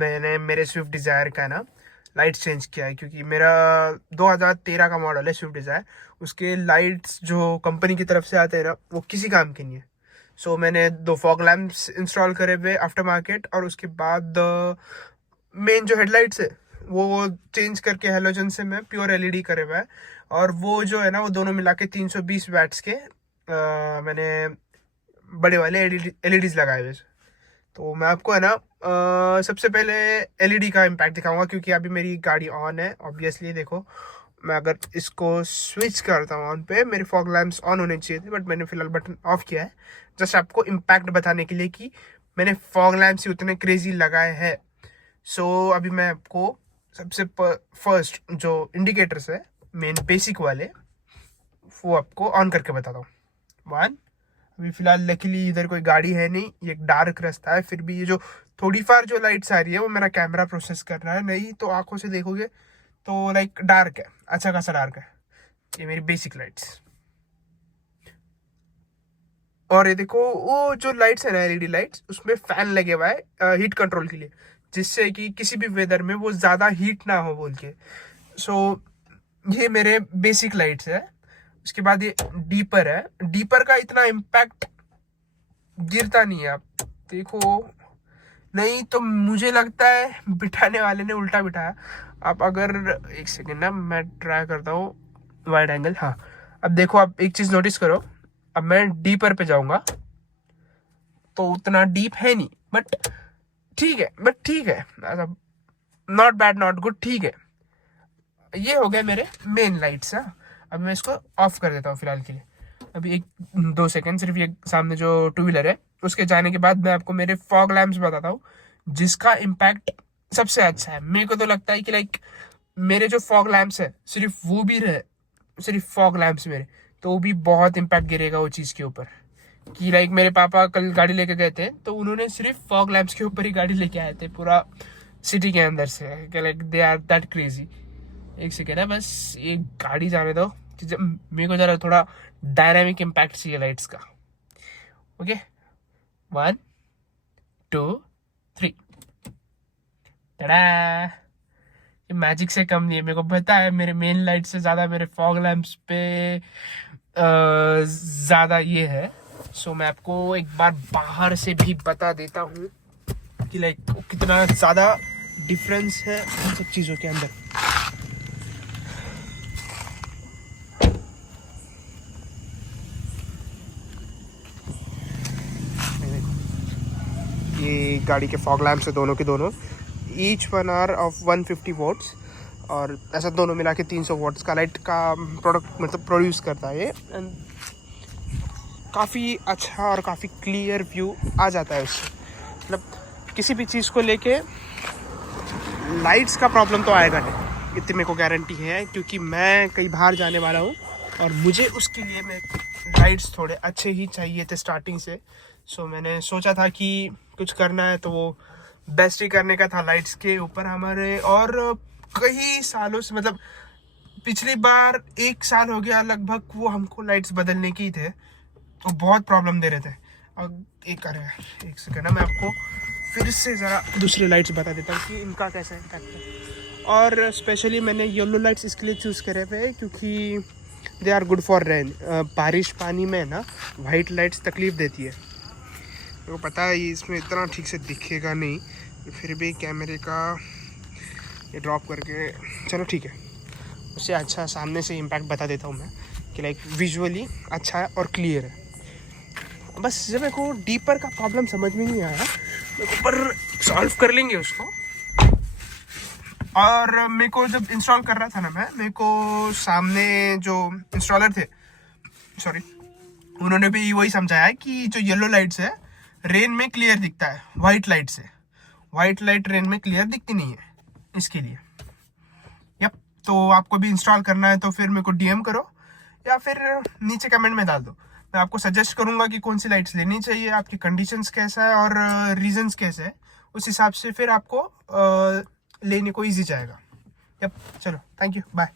मैंने मेरे Swift Dzire का ना लाइट्स चेंज किया है, क्योंकि मेरा 2013 का मॉडल है स्विफ्ट डिज़ायर। उसके लाइट्स जो कंपनी की तरफ से आते हैं ना, वो किसी काम के नहीं है। सो मैंने 2 फॉग लैम्प्स इंस्टॉल करे हुए आफ्टर मार्केट, और उसके बाद मेन जो हेडलाइट्स है वो चेंज करके हेलोजन से मैं प्योर एलईडी करे हुआ है। और वो जो है ना, वो दोनों मिला के 320 वैट्स के मैंने बड़े वाले एलईडीज लगाए हुए। तो मैं आपको है ना सबसे पहले एलईडी का इम्पैक्ट दिखाऊंगा, क्योंकि अभी मेरी गाड़ी ऑन है ऑब्वियसली। देखो, मैं अगर इसको स्विच करता हूँ ऑन पे, मेरे फॉग लैम्प्स ऑन होने चाहिए थे, बट मैंने फिलहाल बटन ऑफ किया है, जस्ट आपको इम्पैक्ट बताने के लिए कि मैंने फॉग लैम्प्स ही उतने क्रेजी लगाए हैं। सो अभी मैं आपको सबसे फर्स्ट जो इंडिकेटर्स है मेन बेसिक वाले, वो आपको ऑन करके बताता हूँ। 1, अभी फिलहाल लकीली इधर कोई गाड़ी है नहीं, ये एक डार्क रास्ता है, फिर भी ये जो थोड़ी फार जो लाइट्स आ रही है वो मेरा कैमरा प्रोसेस कर रहा है, नहीं तो आंखों से देखोगे तो लाइक डार्क है, अच्छा खासा डार्क है। ये मेरी बेसिक लाइट्स। और ये देखो, वो जो लाइट्स है ना एलईडी लाइट्स, उसमें फैन लगे हुआ है हीट कंट्रोल के लिए, जिससे कि किसी भी वेदर में वो ज़्यादा हीट ना हो बोल के। सो ये मेरे बेसिक लाइट्स है। उसके बाद ये डीपर है। डीपर का इतना इम्पैक्ट गिरता नहीं है, आप देखो, नहीं तो मुझे लगता है बिठाने वाले ने उल्टा बिठाया। आप अगर एक सेकेंड ना, मैं ट्राई करता हूँ वाइड एंगल। हाँ, अब देखो, आप एक चीज़ नोटिस करो, अब मैं डीपर पे जाऊंगा तो उतना डीप है नहीं, बट ठीक है, नॉट बैड नॉट गुड, ठीक है। ये हो गया मेरे मेन लाइट्स। हाँ, अब मैं इसको ऑफ कर देता हूँ फिलहाल के लिए। अभी 1-2 सेकेंड, सिर्फ ये सामने जो 2 व्हीलर है उसके जाने के बाद मैं आपको मेरे फॉग लैम्प्स बताता हूँ, जिसका इम्पैक्ट सबसे अच्छा है। मेरे को तो लगता है कि लाइक मेरे जो फॉग लैम्प्स है, सिर्फ वो भी रहे, सिर्फ फॉग लैम्प्स मेरे, तो वो भी बहुत इम्पैक्ट गिरेगा वो चीज़ के ऊपर। कि लाइक मेरे पापा कल गाड़ी लेके गए थे, तो उन्होंने सिर्फ फॉग लैम्प्स के ऊपर ही गाड़ी लेके आए थे पूरा सिटी के अंदर से। Like they are that crazy. एक सेकेंड है, बस ये गाड़ी जाने दो, मेरे को जरा थोड़ा डायनामिक इम्पैक्ट चाहिए लाइट्स का। ओके, 1, 2, 3। टड़ा, ये मैजिक से कम नहीं है, मेरे को पता है मेरे मेन लाइट से ज़्यादा मेरे फॉग लैम्प्स पे ज़्यादा ये है। सो मैं आपको एक बार बाहर से भी बता देता हूँ कि लाइक कितना ज़्यादा डिफरेंस है इन सब चीज़ों के अंदर। ये गाड़ी के फॉग लैम्प्स है, दोनों के दोनों, ईच 1 आवर ऑफ 150 वोट्स, और ऐसा दोनों मिला के 300 वोट्स का लाइट का प्रोडक्ट मतलब प्रोड्यूस करता है ये। एंड काफ़ी अच्छा और काफ़ी क्लियर व्यू आ जाता है उससे। मतलब किसी भी चीज़ को लेके लाइट्स का प्रॉब्लम तो आएगा नहीं, इतनी मेरे को गारंटी है, क्योंकि मैं कहीं बाहर जाने वाला हूँ और मुझे उसके लिए मैं लाइट्स थोड़े अच्छे ही चाहिए थे स्टार्टिंग से। सो मैंने सोचा था कि कुछ करना है तो वो बेस्ट ही करने का था लाइट्स के ऊपर हमारे। और कई सालों से, मतलब पिछली बार 1 साल हो गया लगभग, वो हमको लाइट्स बदलने की थे, तो बहुत प्रॉब्लम दे रहे थे। अब एक सेकेंड ना, मैं आपको फिर से ज़रा दूसरे लाइट्स बता देता हूँ कि इनका कैसा इम्पैक्ट है। और स्पेशली मैंने येलो लाइट्स इसके लिए चूज़ करे थे क्योंकि they are good for rain. बारिश पानी में ना वाइट लाइट्स तकलीफ़ देती है। मेरे को पता है ये इसमें इतना ठीक से दिखेगा नहीं, फिर भी कैमरे का ये ड्रॉप करके, चलो ठीक है, उससे अच्छा सामने से इम्पैक्ट बता देता हूँ मैं कि लाइक विजुअली अच्छा है और क्लियर है। बस जब मेरे को डीपर का प्रॉब्लम समझ में नहीं आया, मेरे को पर सॉल्व कर लेंगे उसको। और मेरे को जब इंस्टॉल कर रहा था ना मैं, मेरे को सामने जो इंस्टॉलर थे, सॉरी, उन्होंने भी वही समझाया कि जो येलो लाइट्स है रेन में क्लियर दिखता है वाइट लाइट से, वाइट लाइट रेन में क्लियर दिखती नहीं है, इसके लिए। यप, तो आपको भी इंस्टॉल करना है तो फिर मेरे को डीएम करो या फिर नीचे कमेंट में डाल दो। मैं आपको सजेस्ट करूंगा कि कौन सी लाइट्स लेनी चाहिए, आपकी कंडीशंस कैसा है और रीजंस कैसे है, उस हिसाब से फिर आपको लेने को ईजी जाएगा। यप, चलो, थैंक यू, बाय।